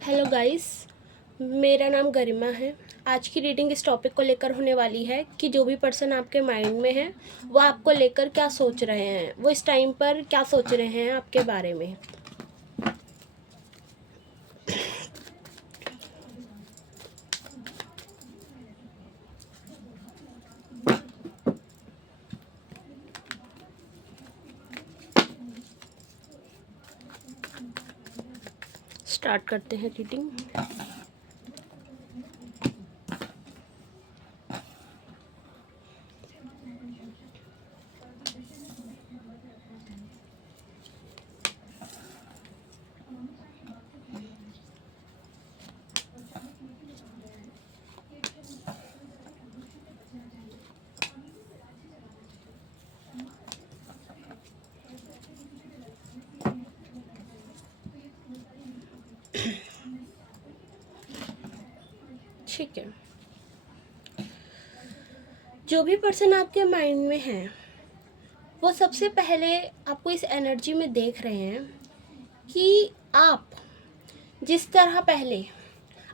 Hello guys, मेरा नाम गरिमा है। आज की रीडिंग इस टॉपिक को लेकर होने वाली है कि जो भी पर्सन आपके माइंड में है वो आपको लेकर क्या सोच रहे हैं, वो इस टाइम पर क्या सोच रहे हैं आपके बारे में। स्टार्ट करते हैं रीडिंग। ठीक है, जो भी पर्सन आपके माइंड में है वो सबसे पहले आपको इस एनर्जी में देख रहे हैं कि आप जिस तरह पहले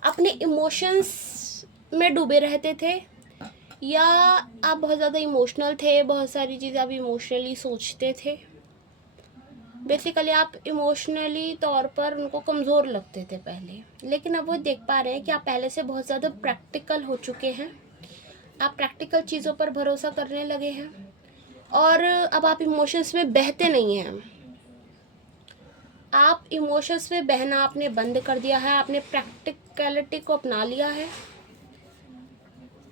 अपने इमोशंस में डूबे रहते थे, या आप बहुत ज़्यादा इमोशनल थे, बहुत सारी चीज़ें आप इमोशनली सोचते थे। बेसिकली आप इमोशनली तौर पर उनको कमज़ोर लगते थे पहले, लेकिन अब वो देख पा रहे हैं कि आप पहले से बहुत ज़्यादा प्रैक्टिकल हो चुके हैं। आप प्रैक्टिकल चीज़ों पर भरोसा करने लगे हैं और अब आप इमोशंस में बहते नहीं हैं। आप इमोशंस में बहना आपने बंद कर दिया है, आपने प्रैक्टिकलिटी को अपना लिया है।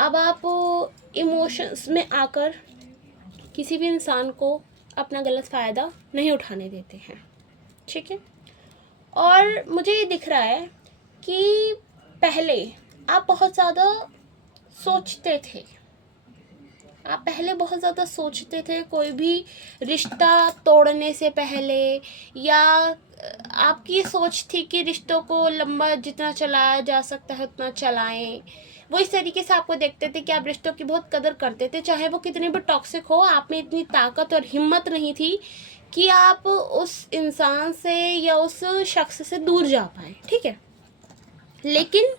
अब आप इमोशंस में आकर किसी भी इंसान को अपना गलत फ़ायदा नहीं उठाने देते हैं। ठीक है, और मुझे ये दिख रहा है कि पहले आप बहुत ज़्यादा सोचते थे। आप पहले बहुत ज़्यादा सोचते थे कोई भी रिश्ता तोड़ने से पहले, या आपकी सोच थी कि रिश्तों को लंबा जितना चलाया जा सकता है उतना चलाएं। वो इस तरीके से आपको देखते थे कि आप रिश्तों की बहुत कदर करते थे, चाहे वो कितने भी टॉक्सिक हो। आप में इतनी ताकत और हिम्मत नहीं थी कि आप उस इंसान से या उस शख्स से दूर जा पाए। ठीक है, लेकिन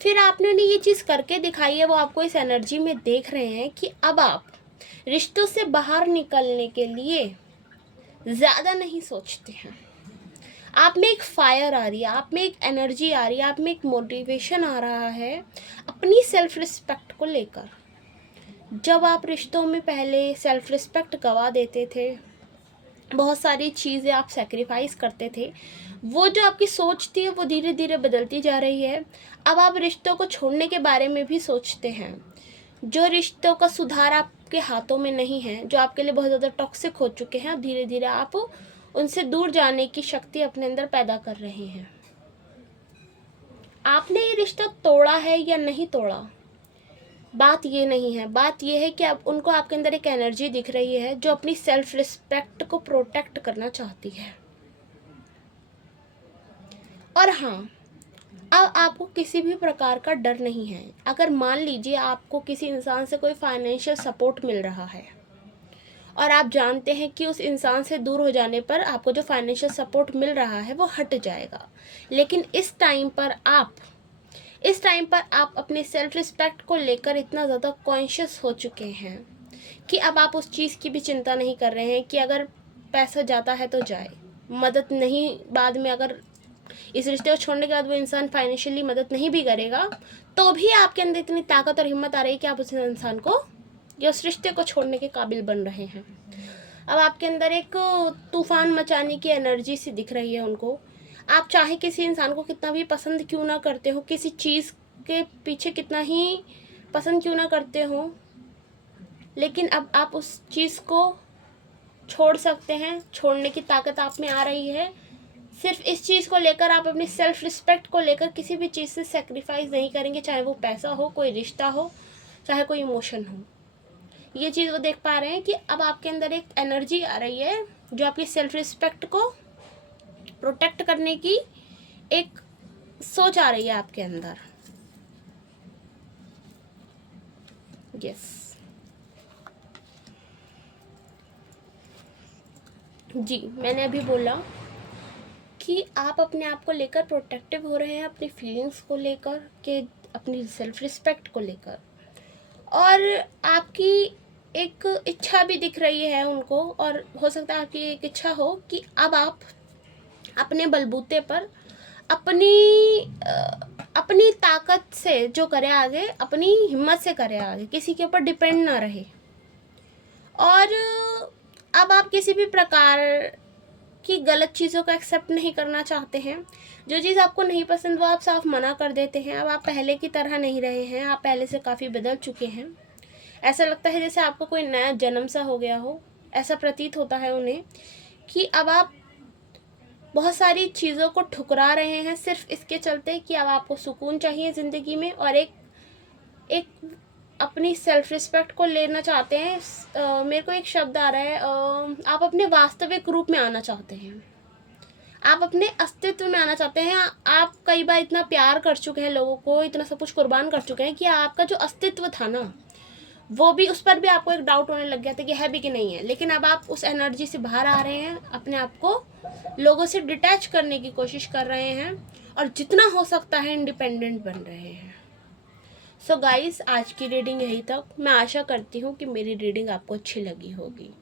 फिर आपने ये चीज़ करके दिखाई है, वो आपको इस एनर्जी में देख रहे हैं कि अब आप रिश्तों से बाहर निकलने के लिए ज़्यादा नहीं सोचते हैं। आप में एक फायर आ रही है, आप में एक एनर्जी आ रही है, आप में एक मोटिवेशन आ रहा है अपनी सेल्फ रिस्पेक्ट को लेकर। जब आप रिश्तों में पहले सेल्फ रिस्पेक्ट गवा देते थे, बहुत सारी चीज़ें आप सेक्रीफाइस करते थे, वो जो आपकी सोच थी वो धीरे धीरे बदलती जा रही है। अब आप रिश्तों को छोड़ने के बारे में भी सोचते हैं। जो रिश्तों का सुधार आपके हाथों में नहीं है, जो आपके लिए बहुत ज़्यादा टॉक्सिक हो चुके हैं, अब धीरे धीरे आप उनसे दूर जाने की शक्ति अपने अंदर पैदा कर रहे हैं। आपने ये रिश्ता तोड़ा है या नहीं तोड़ा, बात ये नहीं है। बात ये है कि अब उनको आपके अंदर एक एनर्जी दिख रही है जो अपनी सेल्फ रिस्पेक्ट को प्रोटेक्ट करना चाहती है। और हाँ, अब आपको किसी भी प्रकार का डर नहीं है। अगर मान लीजिए आपको किसी इंसान से कोई फाइनेंशियल सपोर्ट मिल रहा है और आप जानते हैं कि उस इंसान से दूर हो जाने पर आपको जो फाइनेंशियल सपोर्ट मिल रहा है वो हट जाएगा, लेकिन इस टाइम पर आप अपने सेल्फ रिस्पेक्ट को लेकर इतना ज़्यादा कॉन्शियस हो चुके हैं कि अब आप उस चीज़ की भी चिंता नहीं कर रहे हैं कि अगर पैसा जाता है तो जाए, मदद नहीं, बाद में अगर इस रिश्ते को छोड़ने के बाद वो इंसान फाइनेंशियली मदद नहीं भी करेगा तो भी आपके अंदर इतनी ताकत और हिम्मत आ रही है कि आप उस इंसान को या उस रिश्ते को छोड़ने के काबिल बन रहे हैं। अब आपके अंदर एक तूफान मचाने की एनर्जी सी दिख रही है उनको। आप चाहे किसी इंसान को कितना भी पसंद क्यों ना करते हो, किसी चीज़ के पीछे कितना ही पसंद क्यों ना करते हो, लेकिन अब आप उस चीज़ को छोड़ सकते हैं। छोड़ने की ताकत आप में आ रही है। सिर्फ इस चीज़ को लेकर आप अपनी सेल्फ रिस्पेक्ट को लेकर किसी भी चीज़ से सेक्रीफाइस नहीं करेंगे, चाहे वो पैसा हो, कोई रिश्ता हो, चाहे कोई इमोशन हो। ये चीज़ वो देख पा रहे हैं कि अब आपके अंदर एक एनर्जी आ रही है जो आपकी सेल्फ रिस्पेक्ट को प्रोटेक्ट करने की एक सोच आ रही है आपके अंदर। यस जी, मैंने अभी बोला कि आप अपने आप को लेकर प्रोटेक्टिव हो रहे हैं, अपनी फीलिंग्स को लेकर के, अपनी सेल्फ रिस्पेक्ट को लेकर, और आपकी एक इच्छा भी दिख रही है उनको, और हो सकता है आपकी एक इच्छा हो कि अब आप अपने बलबूते पर अपनी ताकत से जो करे आगे, अपनी हिम्मत से करे आगे, किसी के ऊपर डिपेंड ना रहे। और अब आप किसी भी प्रकार की गलत चीज़ों को एक्सेप्ट नहीं करना चाहते हैं। जो चीज़ आपको नहीं पसंद वो आप साफ मना कर देते हैं। अब आप पहले की तरह नहीं रहे हैं, आप पहले से काफ़ी बदल चुके हैं। ऐसा लगता है जैसे आपको कोई नया जन्म सा हो गया हो, ऐसा प्रतीत होता है उन्हें कि अब आप बहुत सारी चीज़ों को ठुकरा रहे हैं सिर्फ इसके चलते कि अब आपको सुकून चाहिए ज़िंदगी में, और एक अपनी सेल्फ रिस्पेक्ट को लेना चाहते हैं। मेरे को एक शब्द आ रहा है, आप अपने वास्तविक रूप में आना चाहते हैं, आप अपने अस्तित्व में आना चाहते हैं। आप कई बार इतना प्यार कर चुके हैं लोगों को, इतना सब कुछ कुर्बान कर चुके हैं कि आपका जो अस्तित्व था ना, वो भी, उस पर भी आपको एक डाउट होने लग गया था कि है भी कि नहीं है। लेकिन अब आप उस एनर्जी से बाहर आ रहे हैं, अपने आप को लोगों से डिटैच करने की कोशिश कर रहे हैं, और जितना हो सकता है इंडिपेंडेंट बन रहे हैं। सो गाइस, आज की रीडिंग यही तक। मैं आशा करती हूँ कि मेरी रीडिंग आपको अच्छी लगी होगी।